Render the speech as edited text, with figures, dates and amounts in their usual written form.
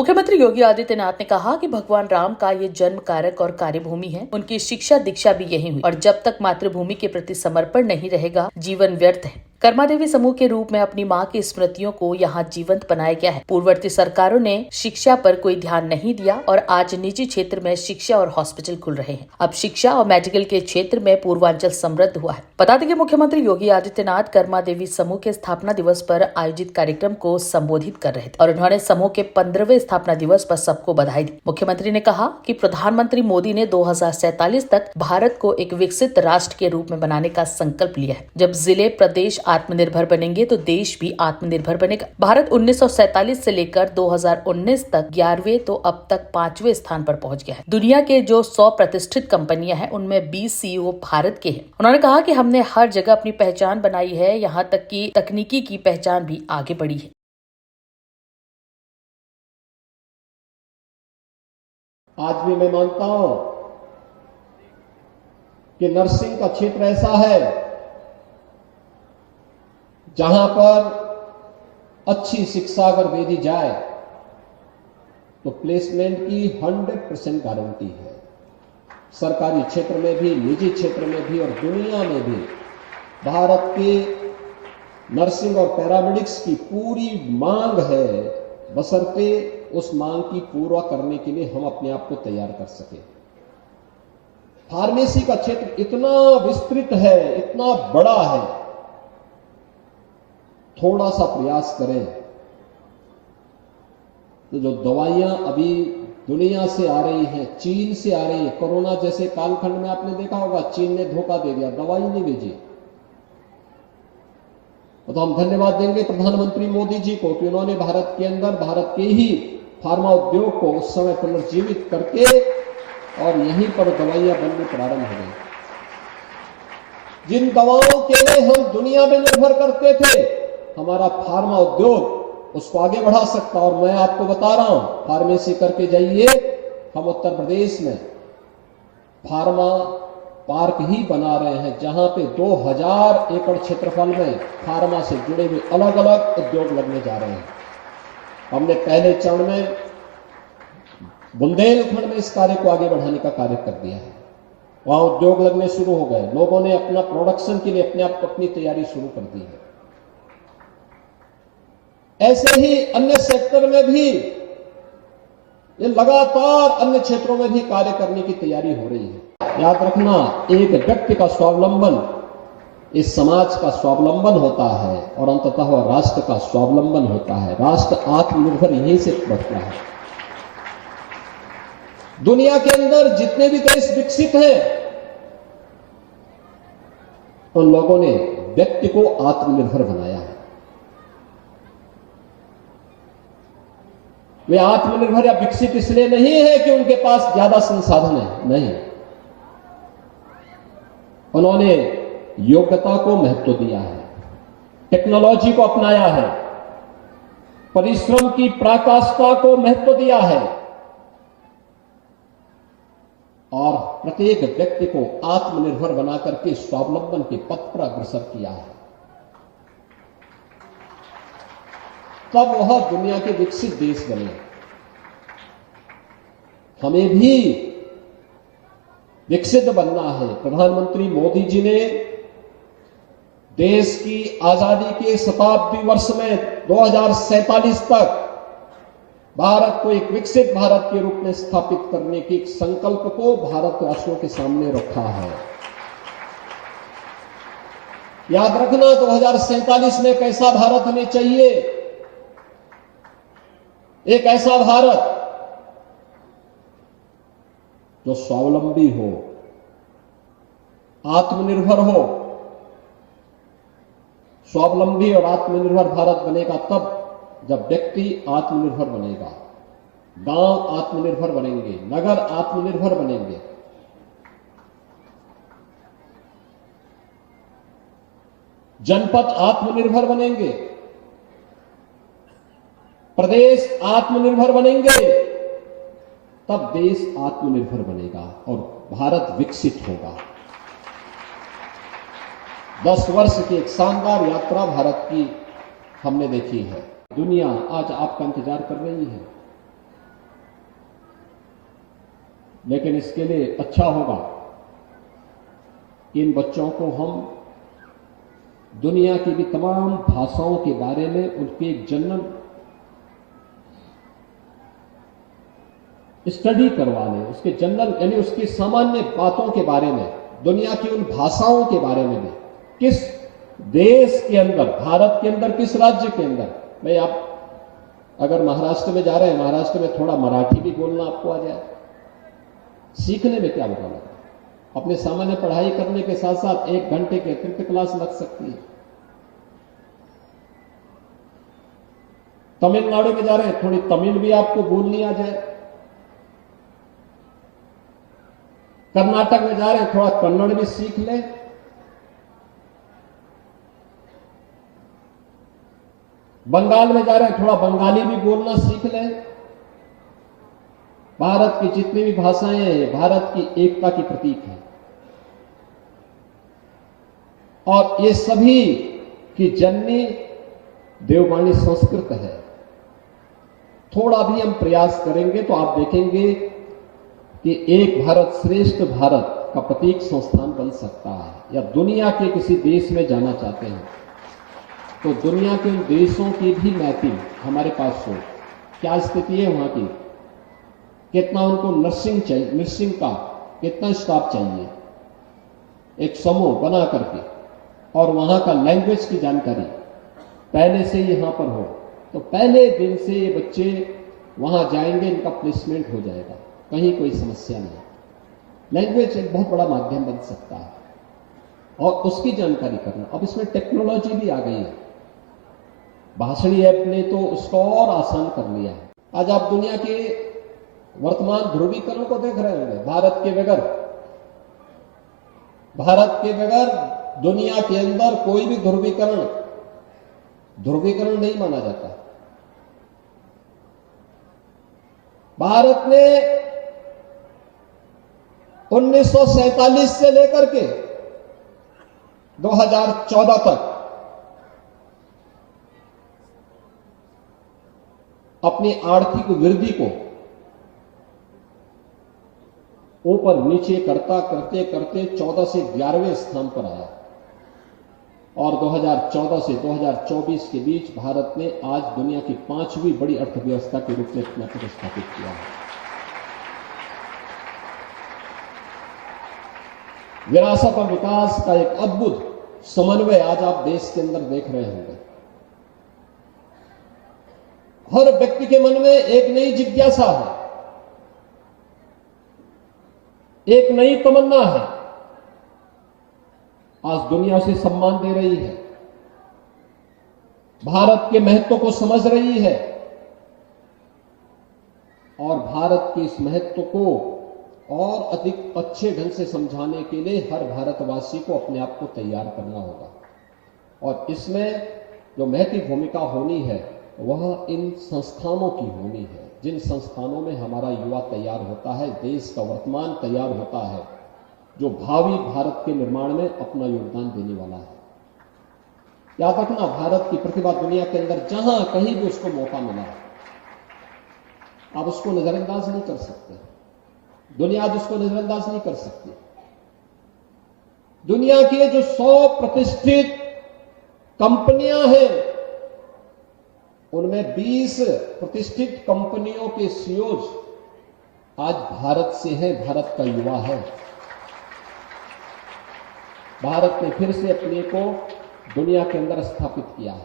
मुख्यमंत्री योगी आदित्यनाथ ने कहा कि भगवान राम का ये जन्म कारक और कार्यभूमि है। उनकी शिक्षा दीक्षा भी यही हुई और जब तक मातृभूमि के प्रति समर्पण नहीं रहेगा, जीवन व्यर्थ है। कर्मा देवी समूह के रूप में अपनी मां की स्मृतियों को यहाँ जीवंत बनाया गया है। पूर्ववर्ती सरकारों ने शिक्षा पर कोई ध्यान नहीं दिया और आज निजी क्षेत्र में शिक्षा और हॉस्पिटल खुल रहे हैं। अब शिक्षा और मेडिकल के क्षेत्र में पूर्वांचल समृद्ध हुआ है। बता दें कि मुख्यमंत्री योगी आदित्यनाथ कर्मा देवी समूह के स्थापना दिवस पर आयोजित कार्यक्रम को संबोधित कर रहे थे और उन्होंने समूह के 15वें स्थापना दिवस पर सबको बधाई दी। मुख्यमंत्री ने कहा कि प्रधानमंत्री मोदी ने 2047 तक भारत को एक विकसित राष्ट्र के रूप में बनाने का संकल्प लिया है। जब जिले प्रदेश आत्मनिर्भर बनेंगे तो देश भी आत्मनिर्भर बनेगा। भारत 1947 से लेकर 2019 तक 11वें तो अब तक 5वें स्थान पर पहुंच गया है। दुनिया के जो 100 प्रतिष्ठित कंपनियां हैं उनमें 20 CEO भारत के हैं। उन्होंने कहा कि हमने हर जगह अपनी पहचान बनाई है, यहाँ तक कि तकनीकी की पहचान भी आगे बढ़ी है। आज भी मैं मानता हूं कि नर्सिंग का क्षेत्र ऐसा है जहां पर अच्छी शिक्षा अगर दे दी जाए तो प्लेसमेंट की 100% गारंटी है। सरकारी क्षेत्र में भी, निजी क्षेत्र में भी और दुनिया में भी भारत के नर्सिंग और पैरामेडिक्स की पूरी मांग है, बशर्ते उस मांग की पूरा करने के लिए हम अपने आप को तैयार कर सके। फार्मेसी का क्षेत्र इतना विस्तृत है, इतना बड़ा है, थोड़ा सा प्रयास करें तो जो दवाइयां अभी दुनिया से आ रही हैं, चीन से आ रही है, कोरोना जैसे कालखंड में आपने देखा होगा चीन ने धोखा दे दिया, दवाई नहीं भेजी। तो हम धन्यवाद देंगे प्रधानमंत्री मोदी जी को कि उन्होंने भारत के अंदर भारत के ही फार्मा उद्योग को उस समय पुनर्जीवित करके और यहीं पर दवाइयां बननी प्रारंभ हो गई। जिन दवाओं के लिए हम दुनिया में निर्भर करते थे, हमारा फार्मा उद्योग उसको आगे बढ़ा सकता। और मैं आपको बता रहा हूं, फार्मेसी करके जाइए, हम उत्तर प्रदेश में फार्मा पार्क ही बना रहे हैं जहां पे 2000 एकड़ क्षेत्रफल में फार्मा से जुड़े हुए अलग अलग उद्योग लगने जा रहे हैं। हमने पहले चरण में बुंदेलखंड में इस कार्य को आगे बढ़ाने का कार्य कर दिया है। वहां उद्योग लगने शुरू हो गए, लोगों ने अपना प्रोडक्शन के लिए अपने आप अपनी तैयारी शुरू कर दी है। ऐसे ही अन्य सेक्टर में भी ये लगातार अन्य क्षेत्रों में भी कार्य करने की तैयारी हो रही है। याद रखना, एक व्यक्ति का स्वावलंबन इस समाज का स्वावलंबन होता है और अंततः राष्ट्र का स्वावलंबन होता है। राष्ट्र आत्मनिर्भर यहीं से बढ़ता है। दुनिया के अंदर जितने भी देश विकसित हैं, उन लोगों ने व्यक्ति को आत्मनिर्भर बनाया है। वे आत्मनिर्भर या विकसित इसलिए नहीं है कि उनके पास ज्यादा संसाधन है, नहीं। उन्होंने योग्यता को महत्व दिया है, टेक्नोलॉजी को अपनाया है, परिश्रम की पराकाष्ठा को महत्व दिया है और प्रत्येक व्यक्ति को आत्मनिर्भर बनाकर के स्वावलंबन के पथ पर अग्रसर किया है। तब वह दुनिया के विकसित देश बने। हमें भी विकसित बनना है। प्रधानमंत्री मोदी जी ने देश की आजादी के शताब्दी वर्ष में 2047 तक भारत को एक विकसित भारत के रूप में स्थापित करने के संकल्प को भारत राष्ट्रों के सामने रखा है। याद रखना, 2047 में कैसा भारत हमें चाहिए? एक ऐसा भारत जो स्वावलंबी हो, आत्मनिर्भर हो। स्वावलंबी और आत्मनिर्भर भारत बनेगा तब जब व्यक्ति आत्मनिर्भर बनेगा, गांव आत्मनिर्भर बनेंगे, नगर आत्मनिर्भर बनेंगे। जनपद आत्मनिर्भर बनेंगे, प्रदेश आत्मनिर्भर बनेंगे, तब देश आत्मनिर्भर बनेगा और भारत विकसित होगा। 10 वर्ष की एक शानदार यात्रा भारत की हमने देखी है। दुनिया आज आपका इंतजार कर रही है। लेकिन इसके लिए अच्छा होगा कि इन बच्चों को हम दुनिया की भी तमाम भाषाओं के बारे में उनके एक जनरल स्टडी करवा लें, उसके जनरल यानी उसकी सामान्य बातों के बारे में, दुनिया की उन भाषाओं के बारे में भी, किस देश के अंदर, भारत के अंदर, किस राज्य के अंदर। भाई आप अगर महाराष्ट्र में जा रहे हैं, महाराष्ट्र में थोड़ा मराठी भी बोलना आपको आ जाए, सीखने में क्या बुरा लगा। अपने सामान्य पढ़ाई करने के साथ साथ 1 घंटे के अतिरिक्त क्लास लग सकती है। तमिलनाडु में जा रहे हैं, थोड़ी तमिल भी आपको बोलनी आ जाए। कर्नाटक में जा रहे हैं, थोड़ा कन्नड़ भी सीख लें। बंगाल में जा रहे हैं, थोड़ा बंगाली भी बोलना सीख लें। भारत की जितनी भी भाषाएं हैं, भारत की एकता की प्रतीक है और ये सभी की जननी देववाणी संस्कृत है। थोड़ा भी हम प्रयास करेंगे तो आप देखेंगे कि एक भारत श्रेष्ठ भारत का प्रतीक संस्थान बन सकता है। या दुनिया के किसी देश में जाना चाहते हैं तो दुनिया के उन देशों की भी मैपिंग हमारे पास हो, क्या स्थिति है वहां की, कितना उनको नर्सिंग चाहिए, नर्सिंग का कितना स्टाफ चाहिए, एक समूह बना करके, और वहां का लैंग्वेज की जानकारी पहले से यहां पर हो तो पहले दिन से ये बच्चे वहां जाएंगे, इनका प्लेसमेंट हो जाएगा, कहीं कोई समस्या नहीं। लैंग्वेज एक बहुत बड़ा माध्यम बन सकता है और उसकी जानकारी करना। अब इसमें टेक्नोलॉजी भी आ गई है, भाषणी ऐप ने तो उसको और आसान कर लिया है। आज आप दुनिया के वर्तमान ध्रुवीकरण को देख रहे होंगे। भारत के बगैर दुनिया के अंदर कोई भी ध्रुवीकरण नहीं माना जाता। भारत ने 1947 से लेकर के 2014 तक अपनी आर्थिक वृद्धि को ऊपर नीचे करते 14 से 11वें स्थान पर आया और 2014 से 2024 के बीच भारत ने आज दुनिया की 5वीं बड़ी अर्थव्यवस्था के रूप में अपना प्रतिष्ठापित किया है। विरासत और विकास का एक अद्भुत समन्वय आज आप देश के अंदर देख रहे होंगे। हर व्यक्ति के मन में एक नई जिज्ञासा है, एक नई तमन्ना है। आज दुनिया उसे सम्मान दे रही है, भारत के महत्व को समझ रही है और भारत के इस महत्व को और अधिक अच्छे ढंग से समझाने के लिए हर भारतवासी को अपने आप को तैयार करना होगा। और इसमें जो महत्वपूर्ण भूमिका होनी है वह इन संस्थानों की होनी है, जिन संस्थानों में हमारा युवा तैयार होता है, देश का वर्तमान तैयार होता है, जो भावी भारत के निर्माण में अपना योगदान देने वाला है। याद रखना, भारत की प्रतिभा दुनिया के अंदर जहां कहीं भी उसको मौका मिला आप उसको नजरअंदाज नहीं कर सकते। दुनिया आज उसको नजरअंदाज नहीं कर सकती। दुनिया की जो 100 प्रतिष्ठित कंपनियां हैं उनमें 20 प्रतिष्ठित कंपनियों के सीईओज आज भारत से हैं, भारत का युवा है। भारत ने फिर से अपने को दुनिया के अंदर स्थापित किया है।